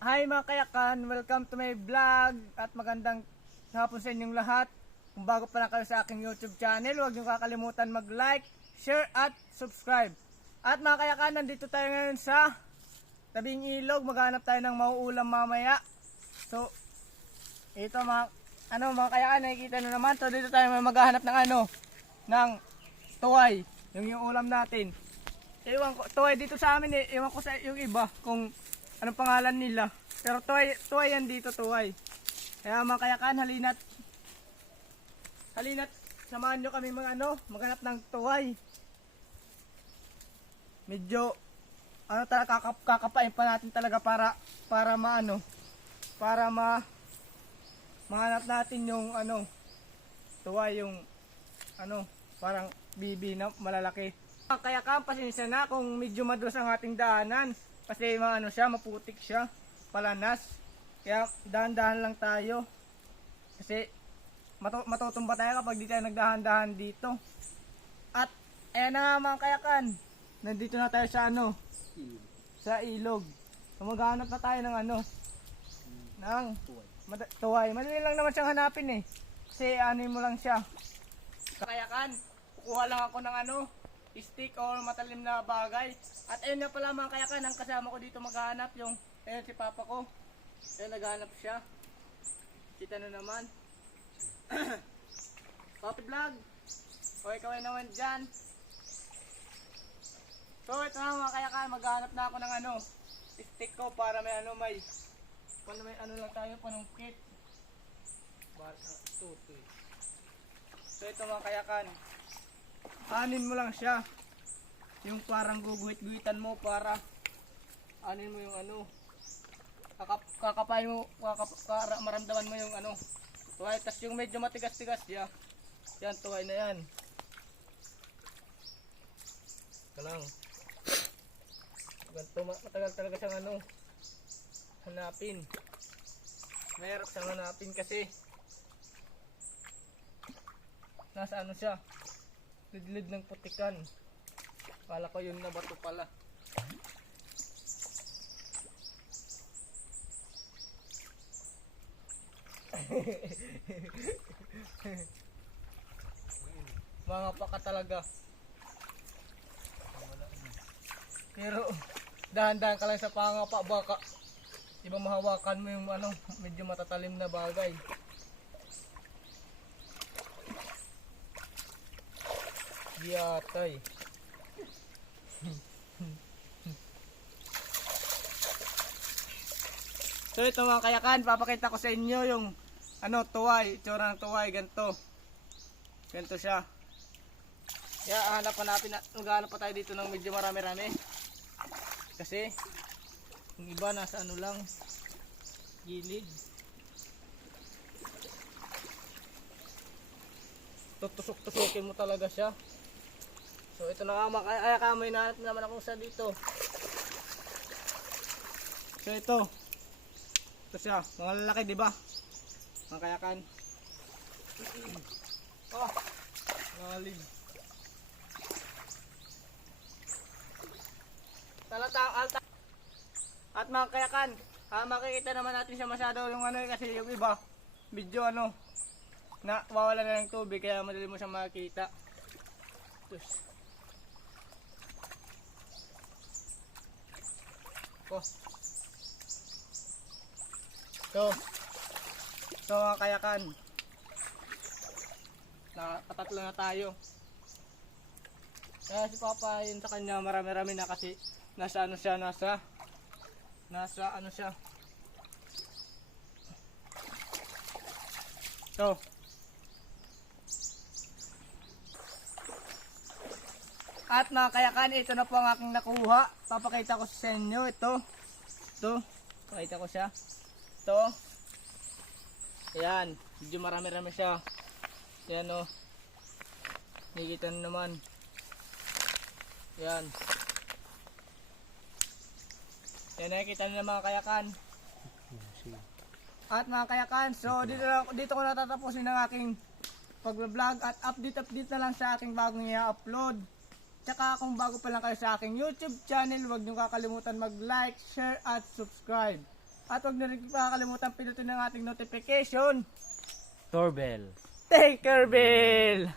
Hi mga kayakan, welcome to my vlog at magandang hapon sa inyong lahat. Kung bago pa lang kayo sa aking YouTube channel, huwag niyo kakalimutan mag-like, share at subscribe. At mga kayakan, nandito tayo ngayon sa tabing ilog, maghanap tayo ng mauulam mamaya. So, ito mga kayakan, nakikita nyo naman. So, dito tayo maghahanap ng ng tuway, yung ulam natin. Ewan ko, tuway dito sa amin ewan ko sa yung iba kung anong pangalan nila. Pero tuway yan dito, tuway. Kaya mga kayakan, halina't samahan nyo kami maghanap ng tuway. Medyo, kakapain pa natin talaga para mahanap natin yung tuway, yung parang bibi na malalaki. Kaya pasensya na kung medyo madulas ang ating daanan kasi maputik siya, palanas. Kaya dahan-dahan lang tayo kasi matutumba tayo kapag di tayo nagdahan-dahan dito. At ayan na nga mga kayakan, nandito na tayo sa ilog. So, maghanap na tayo ng tuway. Madali lang naman siyang hanapin kasi mo lang siya. Kayakan, kukuha lang ako ng stick or matalim na bagay. At ayun na pala mga kayakan, ang kasama ko dito maghahanap ayun si papa ko. Ayun, naghahanap siya. Kita na naman. Papi vlog. O ikaw ay naman dyan. So ito na mga kayakan, maghahanap na ako ng stick ko para may lang tayo, panungkit. So ito mga kayakan, anin mo lang siya, yung parang guguhit-guhitan mo para anin mo yung kakapain mo, maramdaman mo yung tuway. Tas yung medyo matigas-tigas siya, yan tuway na yan. Kalang ganito, matagal talaga siyang hanapin. Mahirap siyang hanapin kasi nasa siya, lidlid ng putikan. Kala ko yun na bato pala. Mga paka talaga. Pero dahan-dahan ka lang sa pangapa, baka iba mahawakan mo yung medyo matatalim na bagay. Yatay. So ito mga kayakan, papakita ko sa inyo yung tuway, itsura ng tuway, ganito siya. Kaya maghanap pa tayo dito ng medyo marami-rami kasi yung iba nasa lang, gilid. Tutusok-tusukin mo talaga siya. So ito na nga, kaya may nahanap naman ako sa dito. So ito siya, mga lalaki, di ba? Mga kayakan. Oh, ngalig. Alta. At mga kayakan, makikita naman natin siya masyado yung kasi yung iba medyo na wawala na ng tubig kaya madali mo siyang makikita. So mga kayakan, nakatatlo na tayo. Kaya si papa yun sa kanya marami-rami na kasi nasa siya. So at mga kayakan, ito na po ang aking nakuha. Papakita ko sa inyo ito. Pakita ko siya. Ito. Ayan, medyo marami-rami siya. Ayan nakikita nyo naman. Ayan. Ayan, nakikita nyo na mga kayakan. At mga kayakan, so dito ko natatapusin ang aking pag-vlog at update na lang sa aking bagong i-upload. Tsaka kung bago pa lang kayo sa aking YouTube channel, huwag niyo kakalimutan mag-like, share at subscribe. At huwag na rin kakalimutan pinutin ng ating notification. Doorbell. Tinkerbell!